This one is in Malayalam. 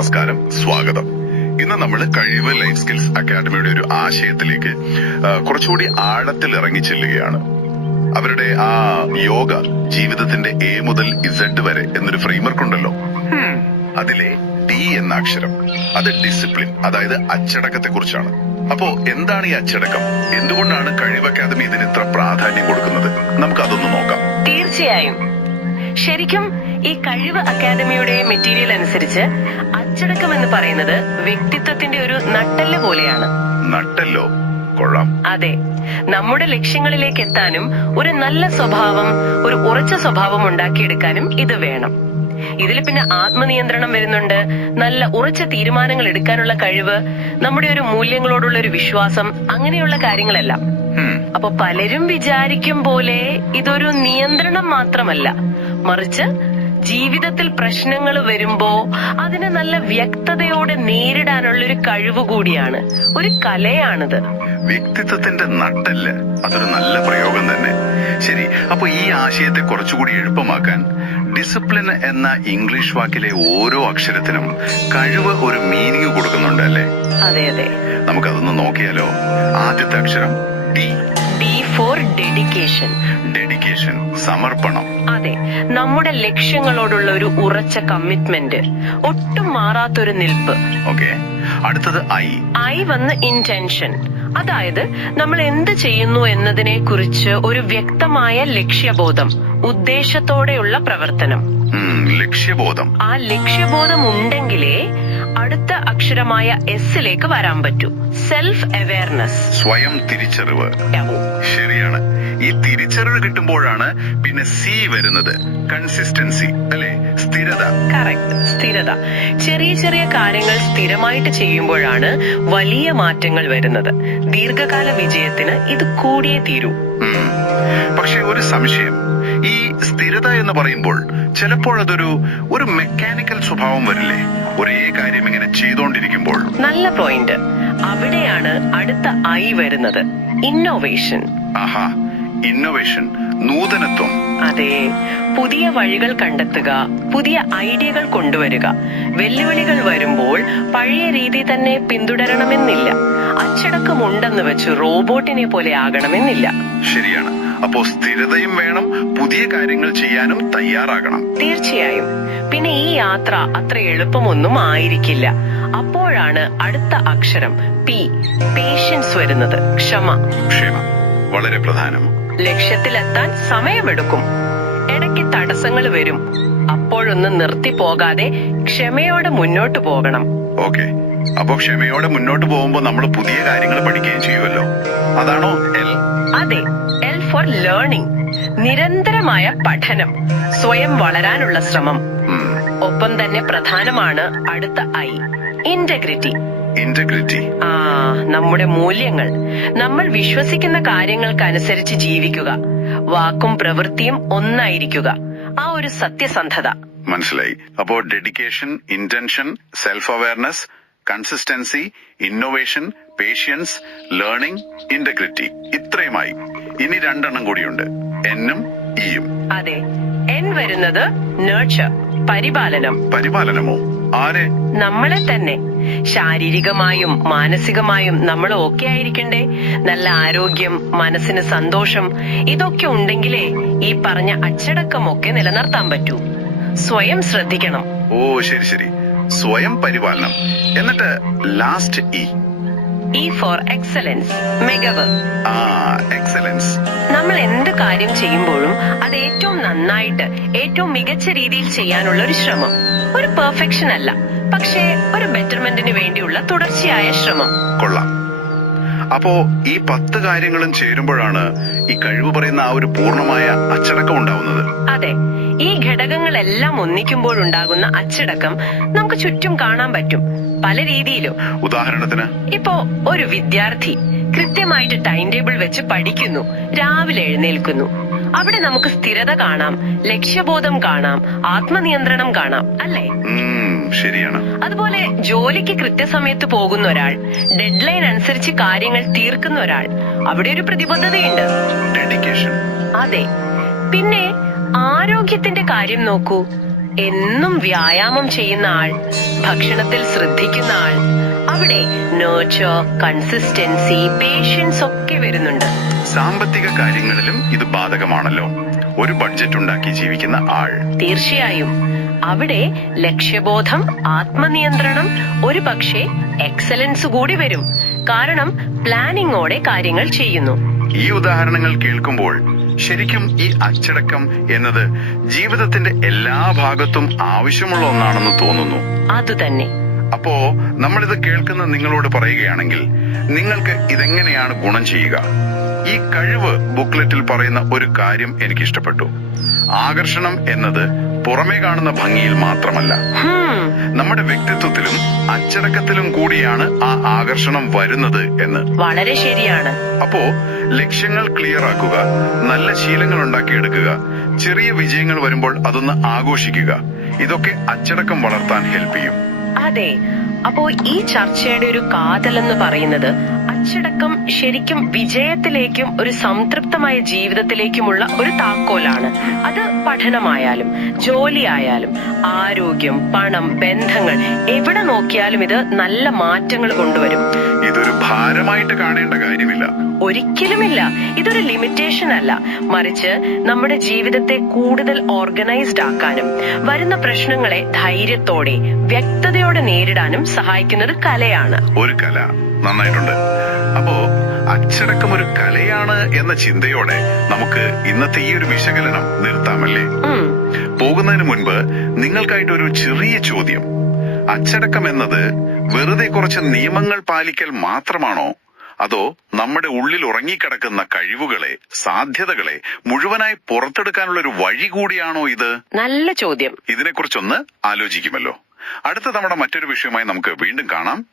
നമസ്കാരം, സ്വാഗതം. ഇന്ന് നമ്മൾ കഴിവ് ലൈഫ് സ്കിൽസ് അക്കാദമിയുടെ ഒരു ആശയത്തിലേക്ക് കുറച്ചുകൂടി ആഴത്തിൽ ഇറങ്ങി ചെല്ലുകയാണ്. അവരുടെ ആ യോഗ ജീവിതത്തിന്റെ എ മുതൽ ഇസഡ് വരെ എന്നൊരു ഫ്രെയിംവർക്ക് ഉണ്ടല്ലോ, അതിലെ ഡി എന്ന അക്ഷരം, അത് ഡിസിപ്ലിൻ, അതായത് അച്ചടക്കത്തെ കുറിച്ചാണ്. അപ്പോ എന്താണ് ഈ അച്ചടക്കം? എന്തുകൊണ്ടാണ് കഴിവ് അക്കാദമി ഇതിന് ഇത്ര പ്രാധാന്യം കൊടുക്കുന്നത്? നമുക്ക് അതൊന്ന് നോക്കാം. തീർച്ചയായും. ശരിക്കും ഈ കഴിവ് അക്കാദമിയുടെ മെറ്റീരിയൽ അനുസരിച്ച് അച്ചടക്കം എന്ന് പറയുന്നത് വ്യക്തിത്വത്തിന്റെ ഒരു നട്ടെല്ല് പോലെയാണ്. നട്ടെല്ലോ? കൊള്ളാം. അതെ, നമ്മുടെ ലക്ഷ്യങ്ങളിലേക്ക് എത്താനും ഒരു നല്ല സ്വഭാവം, ഒരു ഉറച്ച സ്വഭാവം ഉണ്ടാക്കിയെടുക്കാനും ഇത് വേണം. ഇതിൽ പിന്നെ ആത്മനിയന്ത്രണം വരുന്നുണ്ട്, നല്ല ഉറച്ച തീരുമാനങ്ങൾ എടുക്കാനുള്ള കഴിവ്, നമ്മുടെ ഒരു മൂല്യങ്ങളോടുള്ള ഒരു വിശ്വാസം, അങ്ങനെയുള്ള കാര്യങ്ങളെല്ലാം. അപ്പൊ പലരും വിചാരിക്കും പോലെ ഇതൊരു നിയന്ത്രണം മാത്രമല്ല, മറിച്ച് ജീവിതത്തിൽ പ്രശ്നങ്ങൾ വരുമ്പോ അതിനെ നല്ല വ്യക്തതയോടെ നേരിടാനുള്ള ഒരു കഴിവ് കൂടിയാണ്, ഒരു കലയാണിത്. വ്യക്തിത്വത്തിന്റെ നട്ടല്, അതൊരു നല്ല പ്രയോഗം തന്നെ. ശരി, അപ്പൊ ഈ ആശയത്തെ കുറച്ചുകൂടി എളുപ്പമാക്കാൻ ഡിസിപ്ലിൻ എന്ന ഇംഗ്ലീഷ് വാക്കിലെ ഓരോ അക്ഷരത്തിനും കഴിവ് ഒരു മീനിങ് കൊടുക്കുന്നുണ്ട് അല്ലേ? അതെ അതെ, നമുക്കതൊന്ന് നോക്കിയാലോ. ആദ്യത്തെ അക്ഷരം D. D for dedication. Dedication, സമർപ്പണം. അതെ, നമ്മുടെ ലക്ഷ്യങ്ങളോടുള്ള ഒരു ഉറച്ച കമ്മിറ്റ്മെന്റ്, ഒട്ടും മാറാത്തൊരു നിൽപ്പ്. ഓക്കെ, അടുത്തത് ഐ. ഐ വന്ന് ഇന്റൻഷൻ, അതായത് നമ്മൾ എന്ത് ചെയ്യുന്നു എന്നതിനെ കുറിച്ച് ഒരു വ്യക്തമായ ലക്ഷ്യബോധം, ഉദ്ദേശത്തോടെയുള്ള പ്രവർത്തനം. ലക്ഷ്യബോധം. ആ ലക്ഷ്യബോധം ഉണ്ടെങ്കിലേ അടുത്ത അക്ഷരമായ എസിലേക്ക് വരാൻ പറ്റൂ. സെൽഫ് അവയർനെസ്, സ്വയം തിരിച്ചറിവ്. ശരിയാണ്. ഈ തിരിച്ചറിവ് കിട്ടുമ്പോഴാണ് പിന്നെ സി വരുന്നത്, കൺസിസ്റ്റൻസി അല്ലെ? സ്ഥിരത. കറക്റ്റ്, സ്ഥിരത. ചെറിയ ചെറിയ കാര്യങ്ങൾ സ്ഥിരമായിട്ട് ചെയ്യുമ്പോഴാണ് വലിയ മാറ്റങ്ങൾ വരുന്നത്. ദീർഘകാല വിജയത്തിന് ഇത് കൂടിയേ തീരൂ. പക്ഷെ ഒരു സംശയം, ഈ സ്ഥിരത എന്ന് പറയുമ്പോൾ ചിലപ്പോൾ ഒരു മെക്കാനിക്കൽ സ്വഭാവം വരില്ലേ, ഒരേ കാര്യം ഇങ്ങനെ ചെയ്തോണ്ടിരിക്കുമ്പോൾ? നല്ല പോയിന്റ്. അവിടെയാണ് അടുത്ത ഐ വരുന്നത്, ഇന്നോവേഷൻ. ആഹാ, ഇന്നോവേഷൻ, നൂതനത്വം. അതെ, പുതിയ വഴികൾ കണ്ടെത്തുക, പുതിയ ഐഡിയകൾ കൊണ്ടുവരിക. വെല്ലുവിളികൾ വരുമ്പോൾ പഴയ രീതി തന്നെ പിന്തുടരണമെന്നില്ല. അച്ചടക്കമുണ്ടെന്ന് വെച്ച് റോബോട്ടിനെ പോലെ ആകണമെന്നില്ല. ശരിയാണ്. അപ്പോ സ്ഥിരതയും വേണം, പുതിയ കാര്യങ്ങൾ ചെയ്യാനും തയ്യാറാകണം. തീർച്ചയായും. പിന്നെ ഈ യാത്ര അത്ര എളുപ്പമൊന്നും ആയിരിക്കില്ല. അപ്പോഴാണ് അടുത്ത അക്ഷരം പി, പേഷ്യൻസ് വരുന്നത്, ക്ഷമ. ക്ഷമ വളരെ പ്രധാനം. ലക്ഷ്യത്തിലെത്താൻ സമയമെടുക്കും, ഇടയ്ക്ക് തടസ്സങ്ങൾ വരും. അപ്പോഴൊന്ന് നിർത്തി പോകാതെ ക്ഷമയോടെ മുന്നോട്ട് പോകണം. ഓക്കെ, അപ്പോ ക്ഷമയോടെ മുന്നോട്ട് പോകുമ്പോൾ നമ്മൾ പുതിയ കാര്യങ്ങൾ പഠിക്കുകയും ചെയ്യുമല്ലോ. അതാണോ എൽ? അതെ, എൽ ഫോർ ലേണിംഗ്. നിരന്തരമായ പഠനം, സ്വയം വളരാനുള്ള ശ്രമം. ഒപ്പം തന്നെ പ്രധാനമാണ് അടുത്ത ഐ, ഇന്റഗ്രിറ്റി. ഇന്റഗ്രിറ്റി. നമ്മുടെ മൂല്യങ്ങൾ, നമ്മൾ വിശ്വസിക്കുന്ന കാര്യങ്ങൾക്കനുസരിച്ച് ജീവിക്കുക, വാക്കും പ്രവൃത്തിയും ഒന്നായിരിക്കുക, ആ ഒരു സത്യസന്ധത. മനസ്സിലായി. അപ്പോ dedication, intention, self awareness, consistency, innovation, patience, learning, integrity. ഇത്രയുമായി. ഇനി രണ്ടെണ്ണം കൂടിയുണ്ട്, എന്നും ഇയും. അതെ, എൻ വരുന്നത് നർച്ചർ, പരിപാലനം. പരിപാലനമോ? ആരെ? നമ്മളെ തന്നെ. ശാരീരികമായും മാനസികമായും നമ്മൾ ഓക്കെ ആയിരിക്കണ്ടേ? നല്ല ആരോഗ്യം, മനസ്സിന് സന്തോഷം, ഇതൊക്കെ ഉണ്ടെങ്കിലേ ഈ പറഞ്ഞ അച്ചടക്കമൊക്കെ നിലനിർത്താൻ പറ്റൂ. സ്വയം ശ്രദ്ധിക്കണം. ഓ ശരി ശരി, സ്വയം പരിപാലനം. എന്നിട്ട് last E. E for excellence, മികവ്. എക്സലൻസ്. നമ്മൾ എന്ത് കാര്യം ചെയ്യുമ്പോഴും അത് ഏറ്റവും നന്നായിട്ട്, ഏറ്റവും മികച്ച രീതിയിൽ ചെയ്യാനുള്ള ഒരു ശ്രമം. ഒരു പെർഫെക്ഷൻ അല്ല, പക്ഷേ ഒരു ബെറ്റർമെന്റിന് വേണ്ടിയുള്ള തുടർച്ചയായ ശ്രമം. കൊള്ളാം. അപ്പോ ഈ 10 കാര്യങ്ങളും ചേരുമ്പോഴാണ് ഈ കഴിവ് പറയുന്ന ആ ഒരു പൂർണ്ണമായ അച്ചടക്കം ഉണ്ടാവുന്നത്. അതെ, ഈ ഘടകങ്ങളെല്ലാം ഒന്നിക്കുമ്പോഴുണ്ടാകുന്ന അച്ചടക്കം നമുക്ക് ചുറ്റും കാണാൻ പറ്റും, പല രീതിയിലും. ഉദാഹരണത്തിന്, ഇപ്പോ ഒരു വിദ്യാർത്ഥി കൃത്യമായിട്ട് ടൈം ടേബിൾ വെച്ച് പഠിക്കുന്നു, രാവിലെ എഴുന്നേൽക്കുന്നു. അവിടെ നമുക്ക് സ്ഥിരത കാണാം, ലക്ഷ്യബോധം കാണാം, ആത്മനിയന്ത്രണം കാണാം, അല്ലേ? ശരിയാണ്. അതുപോലെ ജോലിക്ക് കൃത്യസമയത്ത് പോകുന്ന ഒരാൾ, ഡെഡ് ലൈൻ അനുസരിച്ച് കാര്യങ്ങൾ തീർക്കുന്ന ഒരാൾ, അവിടെ ഒരു പ്രതിബദ്ധതയുണ്ട്, ഡെഡിക്കേഷൻ. അതെ. പിന്നെ ആരോഗ്യത്തിന്റെ കാര്യം നോക്കൂ. എന്നും വ്യായാമം ചെയ്യുന്ന ആൾ, ഭക്ഷണത്തിൽ ശ്രദ്ധിക്കുന്ന ആൾ, അവിടെ നേർച്ചർ, കൺസിസ്റ്റൻസി, പേഷ്യൻസ് ഒക്കെ വരുന്നുണ്ട്. സാമ്പത്തിക കാര്യങ്ങളിലും ഇത് ബാധകമാണല്ലോ. ഒരു ബഡ്ജറ്റ് ഉണ്ടാക്കി ജീവിക്കുന്ന ആൾ. തീർച്ചയായും അവിടെ ലക്ഷ്യബോധം, ആത്മനിയന്ത്രണം, ഒരു പക്ഷേ എക്സലൻസ് കൂടി വരും. കാരണം പ്ലാനിങ്ങോടെ കാര്യങ്ങൾ ചെയ്യുന്നു. ഈ ഉദാഹരണങ്ങൾ കേൾക്കുമ്പോൾ ശരിക്കും ഈ അച്ചടക്കം എന്നത് ജീവിതത്തിന്റെ എല്ലാ ഭാഗത്തും ആവശ്യമുള്ള ഒന്നാണെന്ന് തോന്നുന്നു. അതുതന്നെ. അപ്പോ നമ്മളിത് കേൾക്കുന്ന നിങ്ങളോട് പറയുകയാണെങ്കിൽ നിങ്ങൾക്ക് ഇതെങ്ങനെയാണ് ഗുണം ചെയ്യുക? ഈ കഴിവ് ബുക്ക്ലെറ്റിൽ പറയുന്ന ഒരു കാര്യം എനിക്ക് ഇഷ്ടപ്പെട്ടു. ആകർഷണം എന്നത് പുറമേ കാണുന്ന ഭംഗിയിൽ മാത്രമല്ല, നമ്മുടെ വ്യക്തിത്വത്തിലും അച്ചടക്കത്തിലും കൂടിയാണ് ആ ആകർഷണം വരുന്നത് എന്ന്. വളരെ ശരിയാണ്. അപ്പോ ലക്ഷ്യങ്ങൾ ക്ലിയർ ആക്കുക, നല്ല ശീലങ്ങൾ ഉണ്ടാക്കിയെടുക്കുക, ചെറിയ വിജയങ്ങൾ വരുമ്പോൾ അതൊന്ന് ആഘോഷിക്കുക. ഇതൊക്കെ അച്ചടക്കം വളർത്താൻ ഹെൽപ്പ് ചെയ്യും. അതെ. അപ്പോ ഈ ചർച്ചയുടെ ഒരു കാതലെന്ന് പറയുന്നത് അച്ചടക്കം ശരിക്കും വിജയത്തിലേക്കും ഒരു സംതൃപ്തമായ ജീവിതത്തിലേക്കുമുള്ള ഒരു താക്കോലാണ്. അത് പഠനമായാലും ജോലിയായാലും ആരോഗ്യം, പണം, ബന്ധങ്ങൾ, എവിടെ നോക്കിയാലും ഇത് നല്ല മാറ്റങ്ങൾ കൊണ്ടുവരും. ഇതൊരു ഭാരമായിട്ട് കാണേണ്ട കാര്യമില്ല. ഒരിക്കലുമില്ല. ഇതൊരു ലിമിറ്റേഷൻ അല്ല, മറിച്ച് നമ്മുടെ ജീവിതത്തെ കൂടുതൽ ഓർഗനൈസ്ഡ് ആക്കാനും വരുന്ന പ്രശ്നങ്ങളെ ധൈര്യത്തോടെ, വ്യക്തതയോടെ നേരിടാനും സഹായിക്കുന്ന ഒരു കലയാണ്. ഒരു കല. നന്നായിട്ടുണ്ട്. അപ്പോ അച്ചടക്കം ഒരു കലയാണ് എന്ന ചിന്തയോടെ നമുക്ക് ഇന്നത്തെ ഈ ഒരു വിശകലനം നിർത്താമല്ലേ? പോകുന്നതിന് മുൻപ് നിങ്ങൾക്കായിട്ടൊരു ചെറിയ ചോദ്യം. അച്ചടക്കം എന്നത് വെറുതെ കുറച്ച് നിയമങ്ങൾ പാലിക്കൽ മാത്രമാണോ? അതോ നമ്മുടെ ഉള്ളിൽ ഉറങ്ങിക്കിടക്കുന്ന കഴിവുകളെ, സാധ്യതകളെ മുഴുവനായി പുറത്തെടുക്കാനുള്ള ഒരു വഴി കൂടിയാണോ ഇത്? നല്ല ചോദ്യം. ഇതിനെക്കുറിച്ചൊന്ന് ആലോചിക്കുമല്ലോ. അടുത്ത തവണ മറ്റൊരു വിഷയമായി നമുക്ക് വീണ്ടും കാണാം.